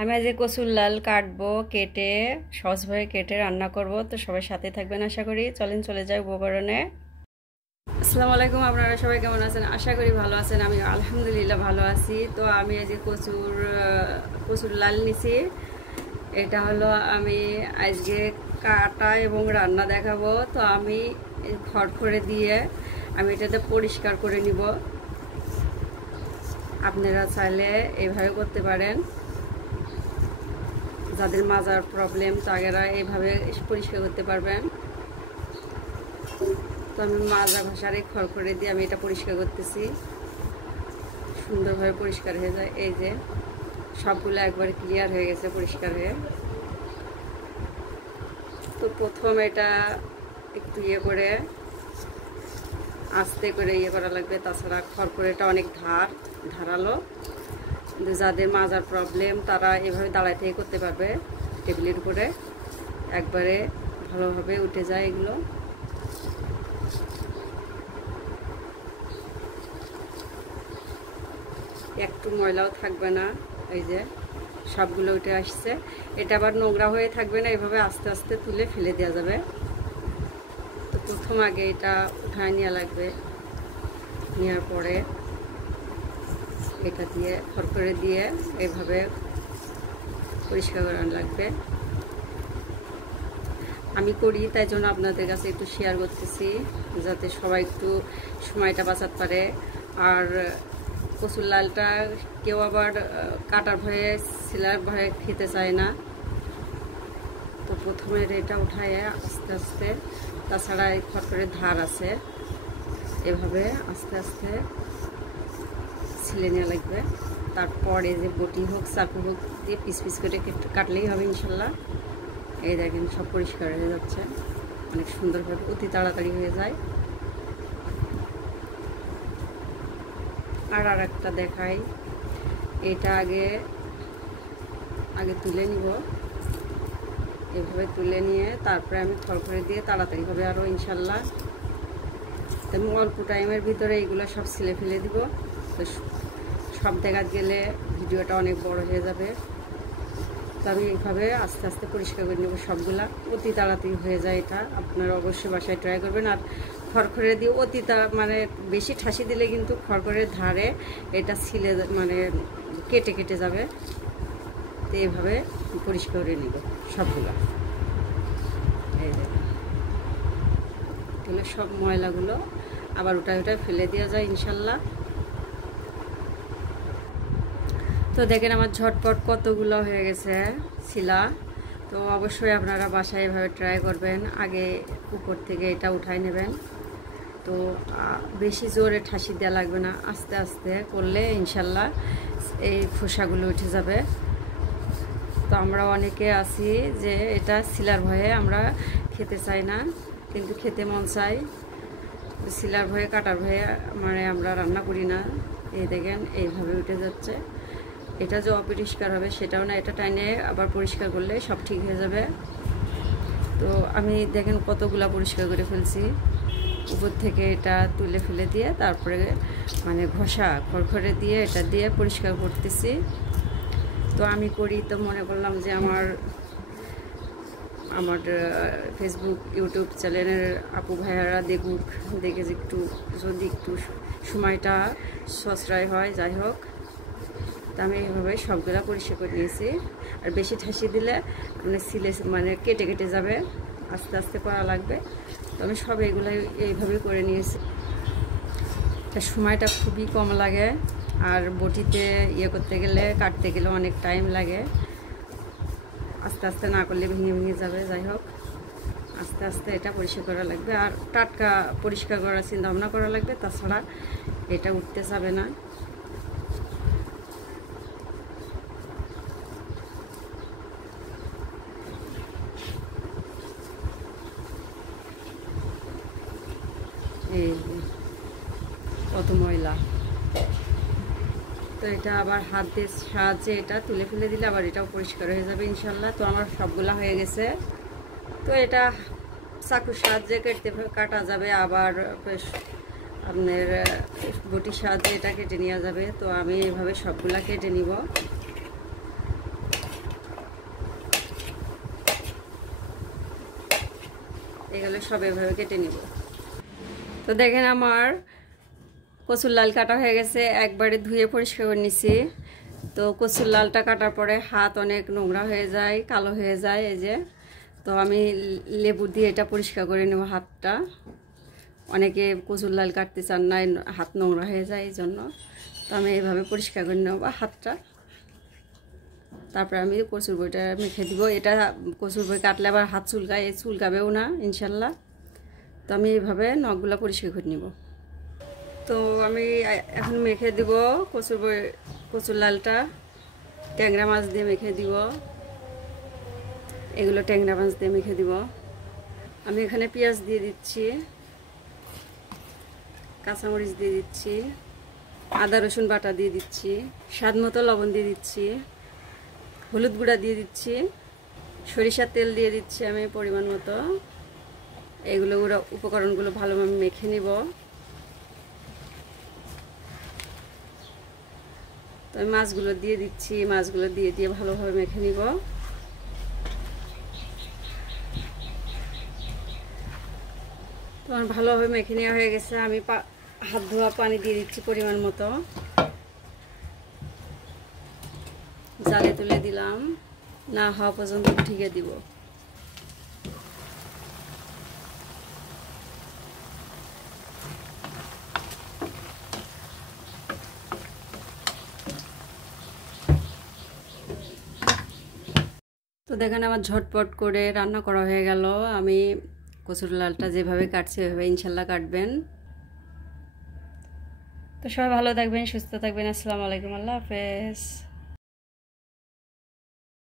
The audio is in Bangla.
আমি আজ কচুর লাল কাটবো, কেটে সহজভাবে কেটে রান্না করব। তো সবাই সাথে থাকবেন আশা করি। চলেন চলে যাই উপকরণে। আসসালামু আলাইকুম, আপনারা সবাই কেমন আছেন? আশা করি ভালো আছেন। আমি আলহামদুলিল্লাহ ভালো আছি। তো আমি আজ কচুর লাল নিছি। এটা হলো আমি আজকে কাটা এবং রান্না দেখাবো। তো আমি খড়খড়ে দিয়ে আমি এটাতে পরিষ্কার করে নিব। আপনারা চাইলে এইভাবে করতে পারেন। যাদের মাজার প্রবলেম তারা এইভাবে পরিষ্কার করতে পারবেন। তো আমি মাজা ঘষারে খড়খড়ে দিয়ে আমি এটা পরিষ্কার করতেছি। সুন্দরভাবে পরিষ্কার হয়ে যায়। এই যে সবগুলো একবারে ক্লিয়ার হয়ে গেছে পরিষ্কার হয়ে। তো প্রথম এটা একটু করে আস্তে করে করা লাগবে। তাছাড়া খড়খড়েটা অনেক ধারালো। কিন্তু যাদের মাজার প্রবলেম তারা এভাবে দাঁড়ায় থেকে করতে পারবে। টেবিলের উপরে একবারে ভালোভাবে উঠে যায় এগুলো। একটু ময়লাও থাকবে না। এই যে সবগুলো উঠে আসছে। এটা আবার নোংরা হয়ে থাকবে না, এভাবে আস্তে আস্তে তুলে ফেলে দেওয়া যাবে। তো প্রথম আগে এটা উঠায় নেওয়া লাগবে। নেওয়ার পরে এটা দিয়ে খড়খড়ে দিয়ে এইভাবে পরিষ্কার করা লাগবে। আমি করি, তাই জন্য আপনাদের কাছে একটু শেয়ার করতেছি, যাতে সবাই একটু সময়টা বাঁচাতে পারে। আর কচুর লালটা কেউ আবার কাটার ভয়ে শিলার ভয়ে খেতে চায় না। তো প্রথমে এটা উঠায় আস্তে আস্তে, তাছাড়া এই খড়খড়ের ধার আছে, এভাবে আস্তে আস্তে ছিলে নেওয়া লাগবে। তারপরে যে বটি হোক চাকু হোক দিয়ে পিস পিস করে কাটলেই হবে ইনশাল্লাহ। এই দেখেন সব পরিষ্কার হয়ে যাচ্ছে অনেক সুন্দরভাবে, অতি তাড়াতাড়ি হয়ে যায়। আর একটা দেখাই, এটা আগে তুলে নিব। এভাবে তুলে নিয়ে তারপরে আমি খড়খড়ে দিয়ে তাড়াতাড়ি হবে আরও ইনশাল্লাহ। আমি অল্প টাইমের ভিতরে এইগুলো সব ছিলে ফেলে দিব। তো সব দেখা গেলে ভিডিওটা অনেক বড় হয়ে যাবে। তো আমি এইভাবে আস্তে আস্তে পরিষ্কার করে নেব সবগুলা। অতি তাড়াতাড়ি হয়ে যায় এটা। আপনারা অবশ্যই বাসায় ট্রাই করবেন। আর খড়খড়ে দিয়ে মানে বেশি ঠাসি দিলে কিন্তু খড়খড়ের ধারে এটা ছিলে মানে কেটে কেটে যাবে। তো এইভাবে পরিষ্কার করে নিব সবগুলো। এই তাহলে সব ময়লাগুলো আবার ওটায় ফেলে দেওয়া যায় ইনশাল্লাহ। তো দেখেন আমার ঝটপট কতগুলো হয়ে গেছে শিলা। তো অবশ্যই আপনারা বাসায় এভাবে ট্রাই করবেন। আগে উপর থেকে এটা উঠাই নেবেন। তো বেশি জোরে ঠাসি দেওয়া লাগবে না, আস্তে আস্তে করলে ইনশাল্লাহ এই খোসাগুলো উঠে যাবে। তো আমরা অনেকে আছি যে এটা শিলার ভয়ে আমরা খেতে চাই না, কিন্তু খেতে মন চাই। শিলার ভয়ে কাটার ভয়ে মানে আমরা রান্না করি না। এই দেখেন এইভাবে উঠে যাচ্ছে। এটা যে অপরিষ্কার হবে সেটাও না, এটা টাইনে আবার পরিষ্কার করলে সব ঠিক হয়ে যাবে। তো আমি দেখেন কতগুলা পরিষ্কার করে ফেলছি। উপর থেকে এটা তুলে ফেলে দিয়ে তারপরে মানে ঘষা খড়খড়ে দিয়ে এটা দিয়ে পরিষ্কার করতেছি। তো আমি করি, তো মনে করলাম যে আমার ফেসবুক ইউটিউব চ্যানেলের আপু ভাইয়ারা দেখে যে যদি একটু সময়টা সাশ্রয় হয়। যাই হোক, তো আমি এইভাবে সবগুলা পরিষ্কার করে নিয়েছি। আর বেশি ঠাসি দিলে মানে কেটে কেটে যাবে, আস্তে আস্তে করা লাগবে। তো আমি সব এগুলো এইভাবেই করে নিয়েছি। তা সময়টা খুবই কম লাগে। আর বটিতে করতে গেলে কাটতে গেলে অনেক টাইম লাগে। আস্তে আস্তে না করলে ভেঙে ভেঙে যাবে। যাই হোক, আস্তে আস্তে এটা পরিষ্কার করা লাগবে। আর টাটকা পরিষ্কার করার চিন্তা ভাবনা করা লাগবে, তাছাড়া এটা উঠতে যাবে না। এই কত ময়লা। তো এটা আবার হাত দিয়ে সাহায্যে এটা তুলে ফেলে দিলে আবার এটাও পরিষ্কার হয়ে যাবে ইনশাল্লাহ। তো আমার সবগুলা হয়ে গেছে। তো এটা চাকুর সাহায্যে কাটা যাবে, আবার আপনার বটির সাহায্যে এটা কেটে নেওয়া যাবে। তো আমি এইভাবে সবগুলা কেটে নিব। এগুলো সব এভাবে কেটে নিব। তো দেখেন আমার কচুর লাল কাটা হয়ে গেছে, একবারে ধুয়ে পরিষ্কার করে নিছি। তো কচুর লালটা কাটার পরে হাত অনেক নোংরা হয়ে যায়, কালো হয়ে যায়, এই যে। তো আমি লেবু দিয়ে এটা পরিষ্কার করে নেব হাতটা। অনেকে কচুর লাল কাটতে চান না, হাত নোংরা হয়ে যায়, এই জন্য। তো আমি এইভাবে পরিষ্কার করে নেব হাতটা। তারপরে আমি কচুর বইটা মেখে দিব। এটা কচুর বই কাটলে আবার হাত চুলকায়, এই চুলকাবেও না ইনশাল্লাহ। তো আমি এইভাবে নখগুলো পরিষ্কার করে নিব। তো আমি এখন মেখে দিব কচুর লালটা। ট্যাংরা মাছ দিয়ে মেখে দিব, এগুলো ট্যাংরা মাছ দিয়ে মেখে দিব। আমি এখানে পেঁয়াজ দিয়ে দিচ্ছি, কাঁচামরিচ দিয়ে দিচ্ছি, আদা রসুন বাটা দিয়ে দিচ্ছি, স্বাদ মতো লবণ দিয়ে দিচ্ছি, হলুদ গুঁড়া দিয়ে দিচ্ছি, সরিষার তেল দিয়ে দিচ্ছি আমি পরিমাণ মতো। এগুলো উপকরণগুলো ভালোভাবে মেখে নিব। তো আমি মাছগুলো দিয়ে দিচ্ছি, মাছগুলো দিয়ে ভালোভাবে মেখে নিব। তো আমার ভালোভাবে মেখে নেওয়া হয়ে গেছে। আমি হাত ধোয়া পানি দিয়ে দিচ্ছি পরিমাণ মতো, জালে তুলে দিলাম, না হওয়া পর্যন্ত ঢেকে দিব। তো দেখেন আমার ঝটপট করে রান্না করা হয়ে গেল। আমি কচুর লালটা যেভাবে কাটছি ওইভাবে ইনশাল্লাহ কাটবেন। তো সবাই ভালো থাকবেন, সুস্থ থাকবেন। আসসালামু আলাইকুম, আল্লাহ হাফেজ।